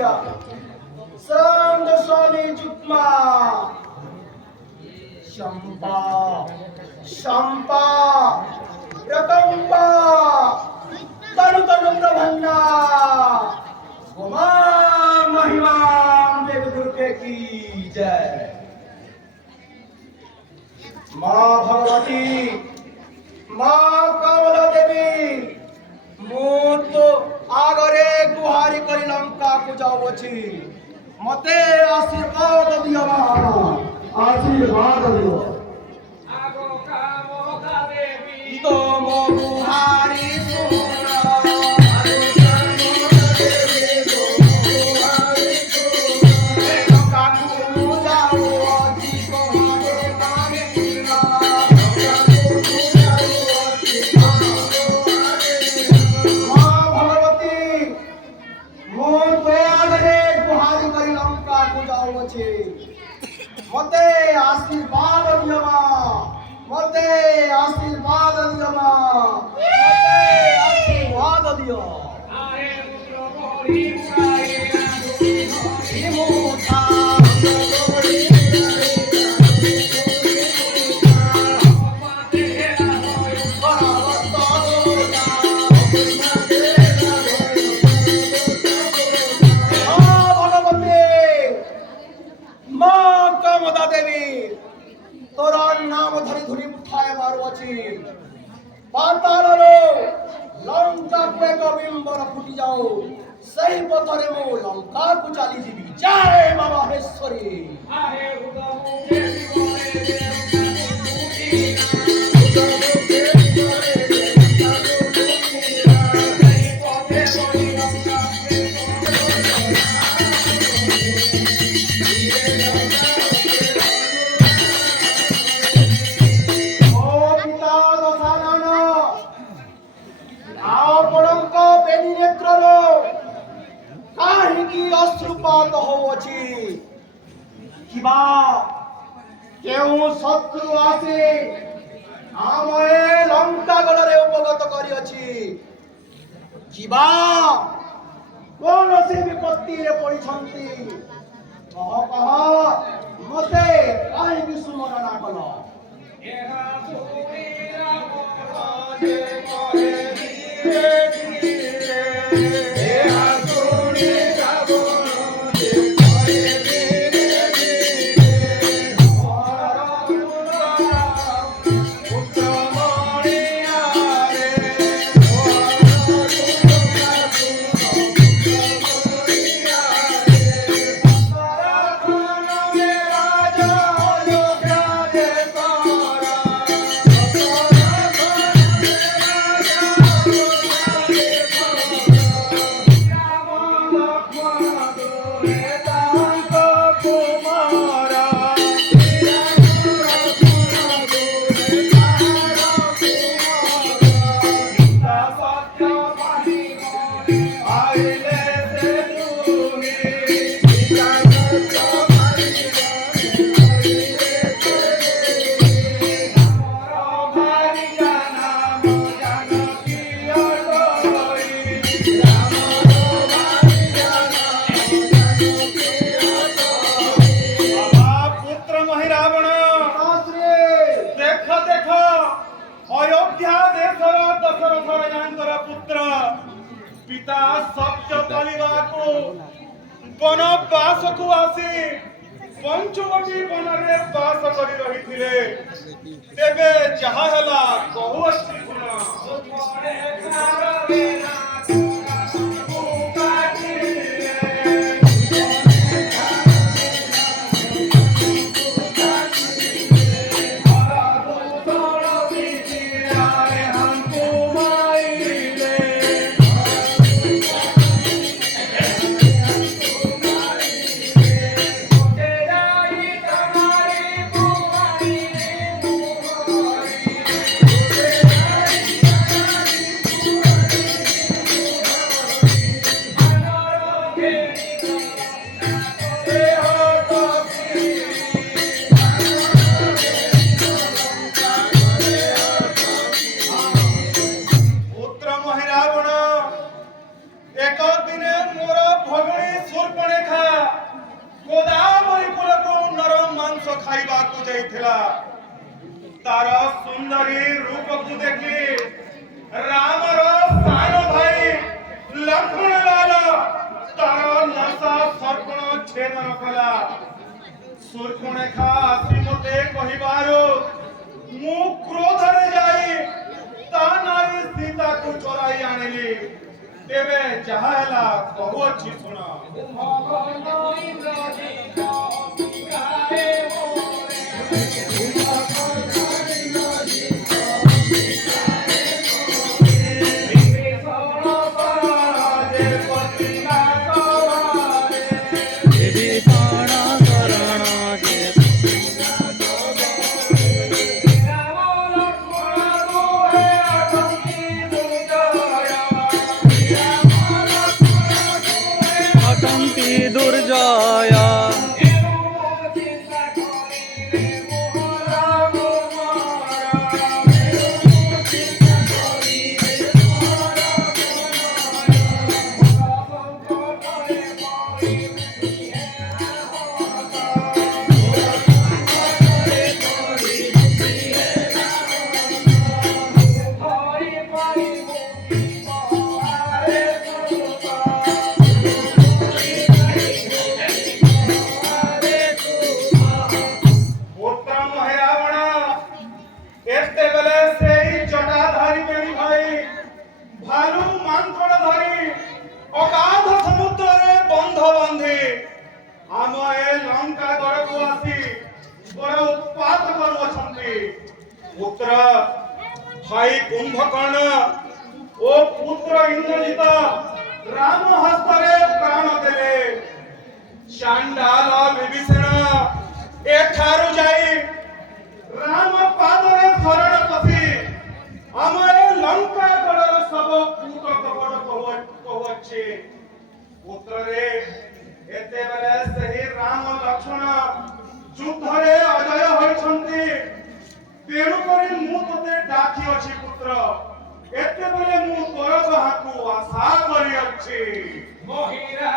संग स्वामी जुक्मा शंपा शंपा रकंपा तनु तनु प्रभन्ना उमा महिमा देव दुर्गे की जय। माँ भगवती माँ कमला देवी ମୁଁ ତ ଆଗରେ ଗୁହାରି କରି ଲଙ୍କାକୁ ଯାଉଅଛି, ମତେ ଆଶୀର୍ବାଦ ଦିଅ ମା, ଆଶୀର୍ବାଦ ଦିଅ। ତମ ଗୁହାରି ଶୁଣ मते आशीर्वाद दियो मां, मते आशीर्वाद दियो मां, मते आशीर्वाद दियो। आहे पुत्र मोरी मुखाए ही मुखा मोरी नाम धरी धुरी उठाए मारुअछि, पातालरो लंका को एक बिंबर फुटी जाओ, सही पथरे मो लंका को चाली जीवी। जय मां महेश्वरी। आहे उदमु देवी गोरे अश्रुपात होउछि किबा केउ शत्रु आसे आमए लंका गड़रे उपगत करिअछि, किबा कोन से विपत्ति रे पड़िछंती कह कह मते काहे कि सुमरणा कल। एहा सुमीरा मोराजे कहे धीरे धीरे एहा पिता सत्य परिवारको वनवास को आसी पंचवटी वनरे वास करि रहिथिले, तेबे जहा हला कहूअछि को जाइथिला तार सुंदरी रूप को देखि रामर सान भाई लक्ष्मण लाल तार नसा सर्पण छेदन कला सूर्पणखा आसी मते कहिबारो मु क्रोध रे जाई ता नारी सीता को चोराई आनिली तेबे जहा हला कहू अछि सुना दुर्जया भालू मांकड़ धरी अगाध समुद्र रे बंध बांधे आम ए लंका गड़ को आसी बड़ उत्पात करुछंती पुत्र भाई कुंभकर्ण ओ पुत्र इंद्रजित राम हस्तरे प्राण देले चांडाल विभीषण एठारु जाई राम पादरे शरण पसी आमरे लंका गड़र सब पूत कपड़ कहवच्छे पुत्र रे एते बेले सही राम लक्ष्मण युद्ध रे अजय होइछंती तेणु करी मु तते डाकी अछि पुत्र एते बेले मु तोर बाहाकू आशा करी अछि मोहिरा